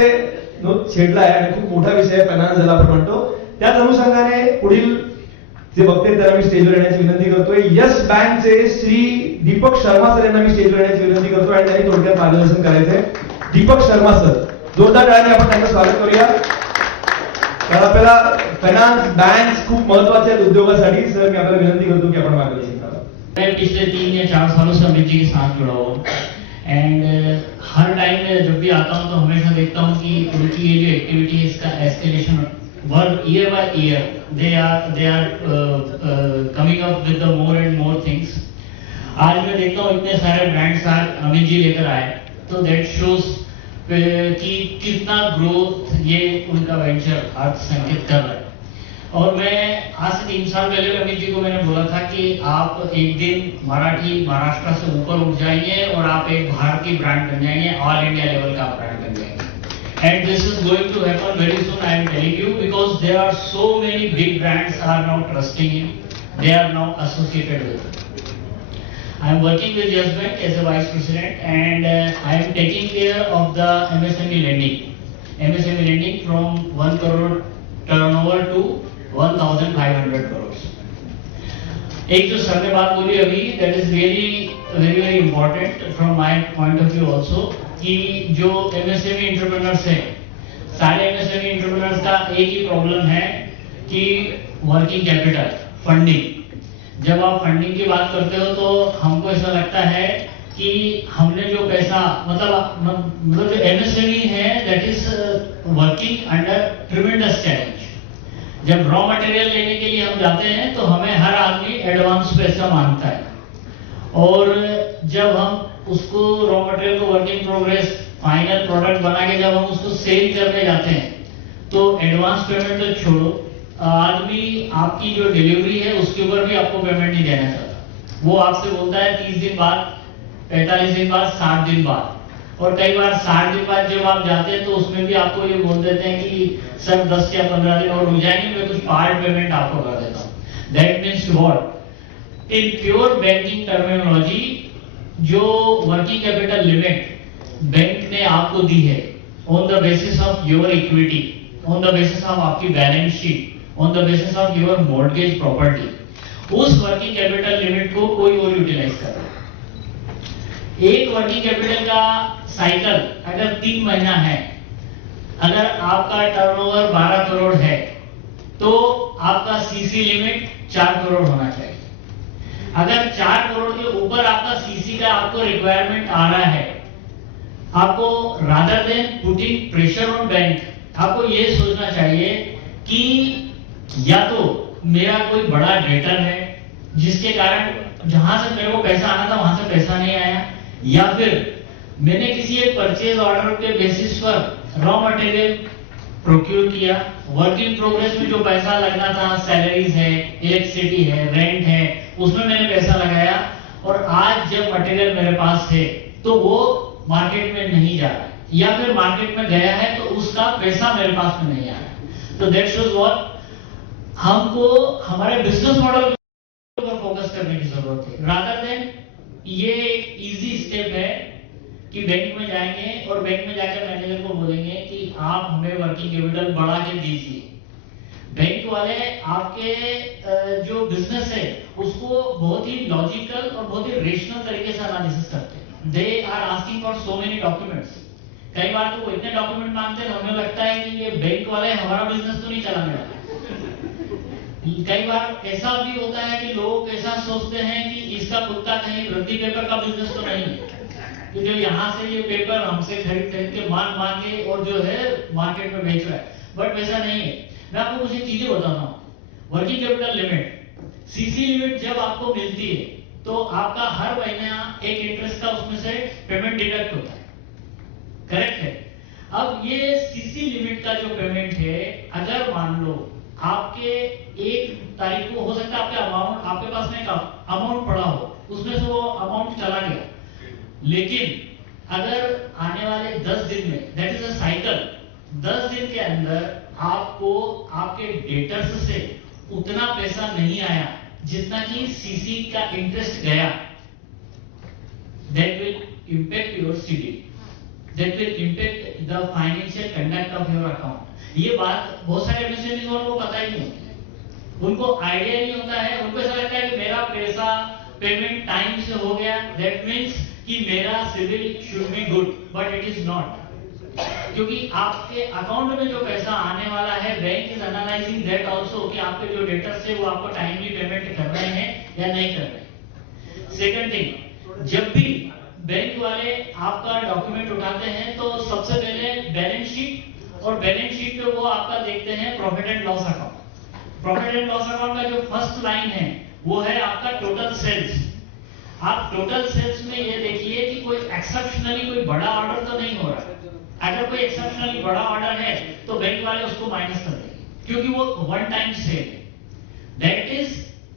विषय छेडला आहे आणि खूप मोठा विषय फायनान्स ज्याला आपण म्हणतो. त्याच अनुषंगाने पुढील जे वक्ते त्यांना मी स्टेजवर येण्याची विनंती करतोय. यस बँकचे श्री दीपक शर्मा सर यांना मी स्टेजवर येण्याची विनंती करतोय आणि त्यांनी थोडक्यात मार्गदर्शन करायचंय. दीपक शर्मा सर, जोरदार टाळ्यांनी आपण त्यांचं स्वागत करूया. तर आपल्याला फायनान्स बँक खूप महत्वाचे आहेत उद्योगासाठी. सर मी आपल्याला विनंती करतो की आपण मार्गदर्शन करा. मैं पिछले 3 या 4 सालों से अमित जी के साथ जुड़ा हूँ एंड हर टाइम में जब भी आता हूँ तो हमेशा देखता हूँ कि उनकी ये जो एक्टिविटी है इसका escalation work year by year they are coming up with the more and more things. आज मैं देखता हूँ इतने सारे ब्रांड्स आज अमित जी लेकर आए, तो दैट शोज कि कितना ग्रोथ ये उनका वेंचर आज संकेत कर रहा है. और मैं आज से 3 साल पहले अमित जी को मैंने बोला था कि आप एक दिन महाराष्ट्र से ऊपर उठ जाएंगे और आप एक भारतीय ब्रांड बन जाएंगे, ऑल इंडिया लेवल का ब्रांड बन जाएंगे. And this is going to happen very soon, I am telling you, because there are so many big brands are now trusting in, they are now associated with. I am working with Yes Bank as a vice president and I am taking care of the MSME lending from 1 crore turnover to 1,500 crores. एक जो sir ने बात बोली अभी, that is really very important from my point of view also, कि जो MSME entrepreneurs हैं, सारे MSME entrepreneurs का एक ही प्रॉब्लम है कि वर्किंग कैपिटल, फंडिंग. जब आप फंडिंग की बात करते हो तो हमको ऐसा लगता है कि हमने जो पैसा मतलब जो एमएसएमई है that is working under tremendous challenge. जब रॉ मटेरियल लेने के लिए हम जाते हैं तो हमें हर आदमी एडवांस पैसा मांगता है, और जब हम उसको रॉ मटेरियल को work in progress final product बना के जब हम उसको सेल करने जाते हैं तो एडवांस पेमेंट तो छोड़ो, आदमी आपकी जो डिलीवरी है उसके ऊपर भी आपको पेमेंट नहीं देना चाहता. वो आपसे बोलता है 30 दिन बाद, 45 दिन बाद, 60 दिन बाद, और कई बार 60 दिन बाद जब आप जाते हैं तो उसमें भी आपको ये बोल देते हैं कि सर 10 या 15 दिन और रुक जाएंगे, मैं कुछ पार्ट पेमेंट आपको कर देता हूँ. That means what? In pure banking terminology, जो वर्किंग कैपिटल लिमिट बैंक ने आपको दी है on the basis of your equity, on the basis of आपकी balance sheet, on the basis of your mortgage property, उस वर्किंग कैपिटल लिमिट को कोई और यूटिलाइज कर रहा है. एक वर्किंग कैपिटल का साइकिल अगर 3 महीना है, अगर आपका टर्नओवर 12 करोड़ है तो आपका सीसी लिमिट 4 करोड़ होना चाहिए. अगर 4 करोड़ के ऊपर आपका सीसी का आपको रिक्वायरमेंट आ रहा है, आपको rather than putting pressure on bank, आपको ये सोचना चाहिए कि या तो मेरा कोई बड़ा डेटर है जिसके कारण जहां से मेरे को पैसा आना था वहां से पैसा नहीं आया, या फिर मैंने किसी एक परचेज ऑर्डर के बेसिस पर रॉ मटेरियल प्रोक्योर किया, वर्क इन प्रोग्रेस में जो पैसा लगना था, सैलरीज है, इलेक्ट्रिसिटी है, रेंट है, उसमें मैंने पैसा लगाया, और आज जब मटेरियल मेरे पास है तो वो मार्केट में नहीं जा रहा, या फिर मार्केट में गया है तो उसका पैसा मेरे पास में नहीं आ रहा. तो दैट शोज व्हाट, हमको हमारे बिजनेस मॉडल पर फोकस करने की जरूरत है. रादर देन ये एक इजी स्टेप है कि बैंक में जाएंगे और बैंक में जाकर मैनेजर को बोलेंगे कि आप हमें वर्किंग कैपिटल बढ़ा के दीजिए. बैंक वाले आपके जो बिजनेस है उसको बहुत ही लॉजिकल और बहुत ही रेशनल तरीके से एनालिसिस करते हैं. They are asking for so many documents. कई बार तो वो इतने डॉक्यूमेंट मांगते हैं, हमें लगता है कि ये बैंक वाले हमारा बिजनेस तो नहीं चलाने वाले. कई बार ऐसा भी होता है कि लोग ऐसा सोचते हैं कि इसका खुद का कहीं वृद्धि पेपर का बिजनेस तो नहीं है, कि जो यहाँ से ये पेपर हमसे खरीद के मांग के और जो है मार्केट में बेच रहा है. बट वैसा नहीं है. मैं आपको कुछ चीजें बताता हूँ. Working capital limit, CC limit जब आपको मिलती है तो आपका हर महीना एक इंटरेस्ट का उसमें से पेमेंट डिडक्ट होता है, करेक्ट है. अब ये सीसी लिमिट का जो पेमेंट है, अगर मान लो आपके 1 तारीख को हो सकता है आपके पास में एक अमाउंट पड़ा हो, उसमें से वो अमाउंट चला गया, लेकिन अगर आने वाले 10 दिन में, दैट इज अ साइकिल, 10 दिन के अंदर आपको आपके डेटर्स से उतना पैसा नहीं आया जितना कि सीसी का इंटरेस्ट गया, that will impact your CD, that will impact the financial of your account. ये बात बहुत सारे एमएसएमई वालों को पता ही नहीं होती है, उनको आइडिया नहीं होता है। उनको ऐसा लगता है कि मेरा पैसा पेमेंट टाइम से हो गया, दैट मीन्स कि मेरा civil should be good, but it is not. क्योंकि आपके अकाउंट में जो पैसा आने वाला है, bank is analysing that also कि आपके जो डेटर्स है वो आपको टाइमली पेमेंट कर रहे हैं या नहीं कर रहे। सेकंड थिंग, जब भी बैंक वाले आपका डॉक्यूमेंट उठाते हैं तो सबसे पहले बैलेंस शीट, और बैलेंस शीट पे वो आपका देखते हैं profit and loss account. Profit and loss account का जो फर्स्ट लाइन है वो है आपका टोटल सेल्स। आप टोटल सेल्स में ये देखिए कि कोई एक्सेप्शनली कोई बड़ा ऑर्डर तो नहीं हो रहा। अगर कोई एक्सेप्शनली बड़ा ऑर्डर है तो बैंक वाले उसको माइनस कर देंगे, क्योंकि वो वन टाइम सेल है। दैट इज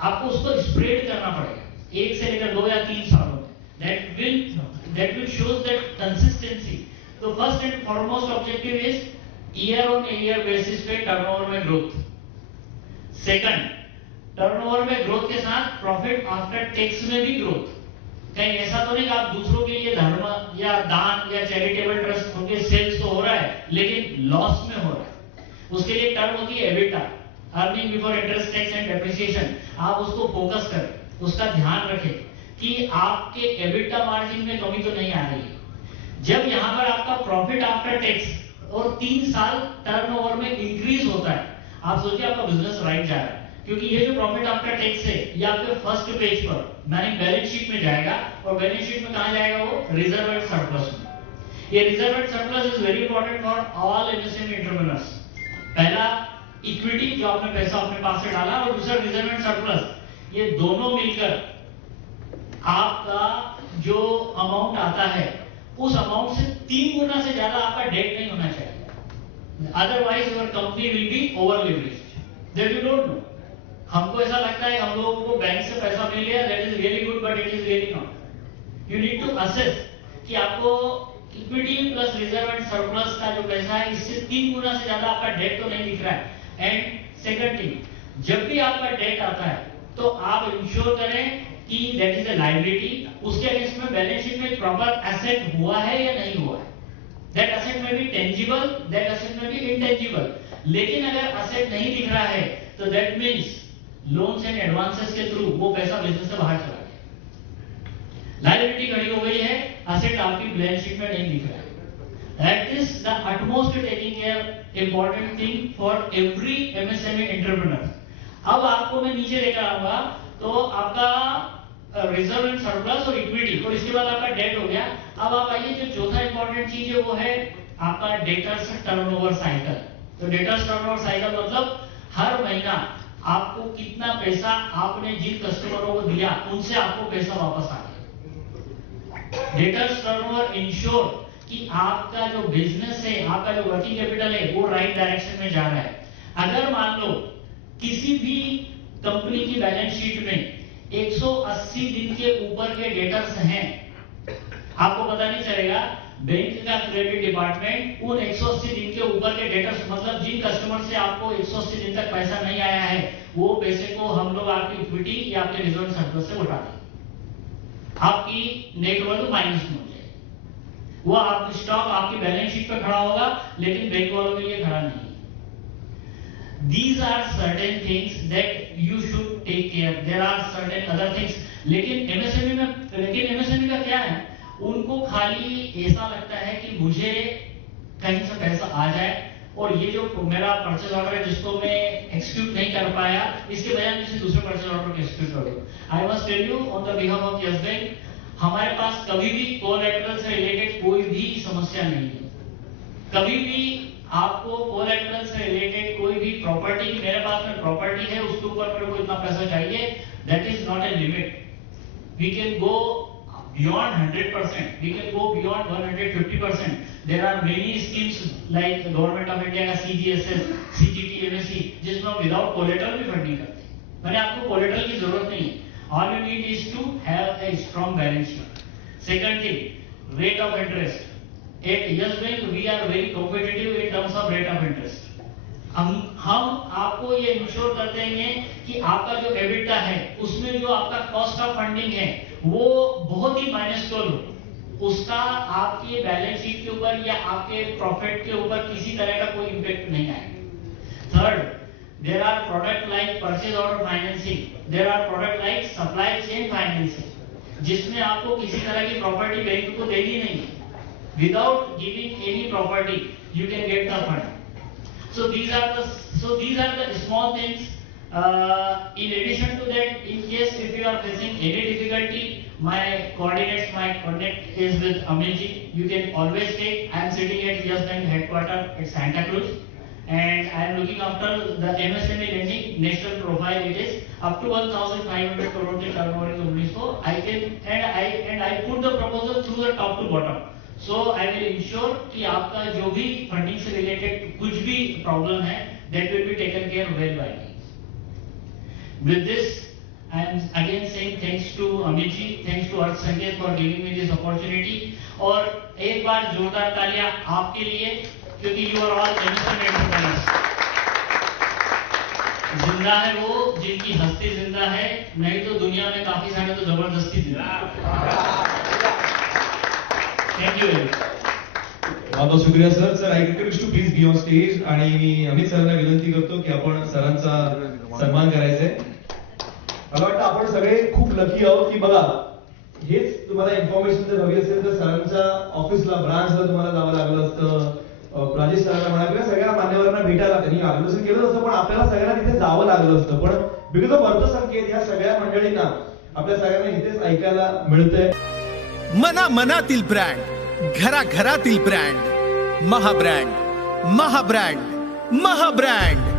आपको उसको स्प्रेड करना पड़ेगा 1 से लेकर 2 या 3 सालों में। That will shows that consistency. तो first and foremost objective is year on year basis पे टर्नओवर में ग्रोथ। सेकंड, टर्नओवर में ग्रोथ के साथ प्रॉफिट आफ्टर टैक्स में भी ग्रोथ। कहीं ऐसा तो नहीं कि आप दूसरों के लिए धर्म या दान या चैरिटेबल ट्रस्ट होंगे, सेल्स तो हो रहा है लेकिन लॉस में हो रहा है। उसके लिए टर्म होती है EBITDA, earning before interest tax and depreciation. आप उसको फोकस करें, उसका ध्यान रखें कि आपके एबिटा मार्जिन में कमी तो नहीं आ रही है। जब यहां पर आपका प्रॉफिट आफ्टर टैक्स और 3 साल टर्नओवर में इंक्रीज होता है, आप सोचिए आपका बिजनेस राइट जा रहा है। क्योंकि ये जो प्रॉफिट आफ्टर टैक्स है ये आपके फर्स्ट पेज पर मैंने बैलेंस शीट में जाएगा, और बैलेंस शीट में कहां जाएगा? वो रिजर्व एंड सरप्लस में। ये reserve and surplus is very important for all MSME entrepreneurs. पहला इक्विटी जो आपने पैसा अपने पास से डाला, और दूसरा रिजर्व एंड सरप्लस। ये दोनों मिलकर आपका जो अमाउंट आता है उस अमाउंट से 3 गुना से ज्यादा आपका डेट नहीं होना चाहिए। Otherwise your company will be over leveraged, that you don't know. हमको ऐसा लगता है हम लोगों को बैंक से पैसा मिल गया, that is really good, but it is really not. You need to assess कि आपको equity plus reserve and surplus का जो पैसा है इससे 3 गुना से ज्यादा आपका डेट तो नहीं दिख रहा है। एंड सेकंड थिंग, जब भी आपका डेट आता है तो आप इंश्योर करें कि दैट इज अ लायबिलिटी, उसके अगेंस्ट में बैलेंस शीट में प्रॉपर एसेट हुआ है या नहीं हुआ है। दैट एसेट में बी टेंजिबल, दैट एसेट में बी इनटेंजिबल। लेकिन अगर एसेट नहीं दिख रहा है तो that means loans and advances के थ्रू वो पैसा बिजनेस से बाहर चला गया, लायबिलिटी खड़ी हो गई है, एसेट आपकी बैलेंस शीट में नहीं दिख रहा है। That is the utmost taking care important thing for every MSME entrepreneur. अब आपको मैं नीचे लेकर आऊंगा तो आपका रिजर्व एंड सरप्लस और इक्विटी, और इसके बाद आपका डेट हो गया। अब आप आइए, जो चौथा इंपॉर्टेंट चीज है वो है आपका डेटर्स टर्नओवर साइकिल। तो डेटर्स टर्नओवर साइकिल मतलब हर महीना आपको कितना पैसा आपने जिन कस्टमरों को दिया उनसे आपको पैसा वापस आ गया। डेटर्स टर्नओवर इंश्योर कि आपका जो बिजनेस है, आपका जो वर्किंग कैपिटल है वो राइट डायरेक्शन में जा रहा है। अगर मान लो किसी भी कंपनी की बैलेंस शीट में 180 दिन के ऊपर के डेटर्स हैं, आपको पता नहीं चलेगा। बैंक का क्रेडिट डिपार्टमेंट उन 180 दिन के ऊपर के डेटर्स, मतलब जिन कस्टमर से आपको 180 दिन तक पैसा नहीं आया है, वो पैसे को हम लोग आपकी इक्विटी या आपके रिजर्व सरप्लस से उठा देंगे। आपकी नेट वर्थ माइनस में हो जाएगी। वो आपकी स्टॉक आपकी बैलेंस शीट पर खड़ा होगा, लेकिन बैंक वालों के लिए खड़ा नहीं। These are certain things that you should take care. There are certain other things. लेकिन एमएसएमई का क्या है? उनको खाली ऐसा लगता है कि मुझे कहीं से पैसा आ जाए, और ये जो मेरा परचेज ऑर्डर है जिसको मैं एक्सिक्यूट नहीं कर पाया, इसके बजाय किसी दूसरे परचेज ऑर्डर को एक्सिक्यूट कर दूं। I must tell you on the behalf of Yes Bank, हमारे पास कभी भी कोलैटरल से रिलेटेड कोई भी समस्या नहीं है। कभी भी आपको कोलैटरल से रिलेटेड कोई भी प्रॉपर्टी, मेरे पास में प्रॉपर्टी है उसके ऊपर मेरे को इतना पैसा चाहिए, that is not a limit. We can go beyond 100%, we can go beyond 150%. There are many schemes like the government of India का CGSS, CGT, MSC, जिसमें हम विदाउट कोलेटरल भी फंडिंग करते हैं। मैंने आपको कोलेटरल की जरूरत नहीं है, all you need is to have a strong balance sheet. Second thing, rate of interest. At Yes Bank we are very competitive in terms of rate of interest. हम आपको ये इंश्योर कर देंगे कि आपका जो एबिटा है उसमें जो आपका कॉस्ट ऑफ फंडिंग है वो बहुत ही माइनस्क्यूल हो। उसका आपके बैलेंस शीट के ऊपर या आपके प्रॉफिट के ऊपर किसी तरह का कोई इम्पैक्ट नहीं आएगा। Third, there are product like purchase order financing, there are product like supply chain financing, जिसमें आपको किसी तरह की प्रॉपर्टी बैंक को देनी नहीं है। Without giving any property you can get the fund. So these are the small things. In addition to that, in case if you are facing any difficulty, my contact is with Amilji. You can always take. I am sitting at Yes Bank headquarters at Santa Cruz, and I am looking after the MSME lending national profile. It is up to 1,500 crore के turnover के उन्नीस को. I can I put the proposal through the top to bottom. So I will ensure कि आपका जो भी funding से related कुछ भी प्रॉब्लम है, that will be taken care well by me. With this, I am again saying thanks to Amit ji, thanks to Arth Sanket for giving me this opportunity. और एक बार जोरदार तालियां आपके लिए, क्योंकि you are all innocent entrepreneurs. जिंदा है वो जिनकी हस्ती जिंदा है, नहीं तो दुनिया में काफी सारे तो जबरदस्ती जिंदा है. Thank you very much. बहुत बहुत शुक्रिया sir. Sir I request to please be on stage. आणि मी अमित सरांना विनंती करतो की आपण सरांचा सन्मान करायचा आहे. मला वाटतं आपण सगळे खूप लकी आहोत की बघा, हेच तुम्हाला इन्फॉर्मेशन जर हवी असेल तर सरांच्या ऑफिसला ब्रांचला तुम्हाला जावं लागलं असतं. राजेश सरांना म्हणा किंवा सगळ्या मान्यवरांना भेटायला त्यांनी मार्गदर्शन केलं असतं, पण आपल्याला सगळ्यांना तिथे जावं लागलं असतं. पण बिकॉज ऑफ अर्थसंकेत ह्या सगळ्या मंडळींना आपल्या सगळ्यांना इथेच ऐकायला मिळतंय. मना मनातील ब्रँड, घरा घरातील ब्रँड, महाब्रँड, महाब्रँड, महाब्रँड.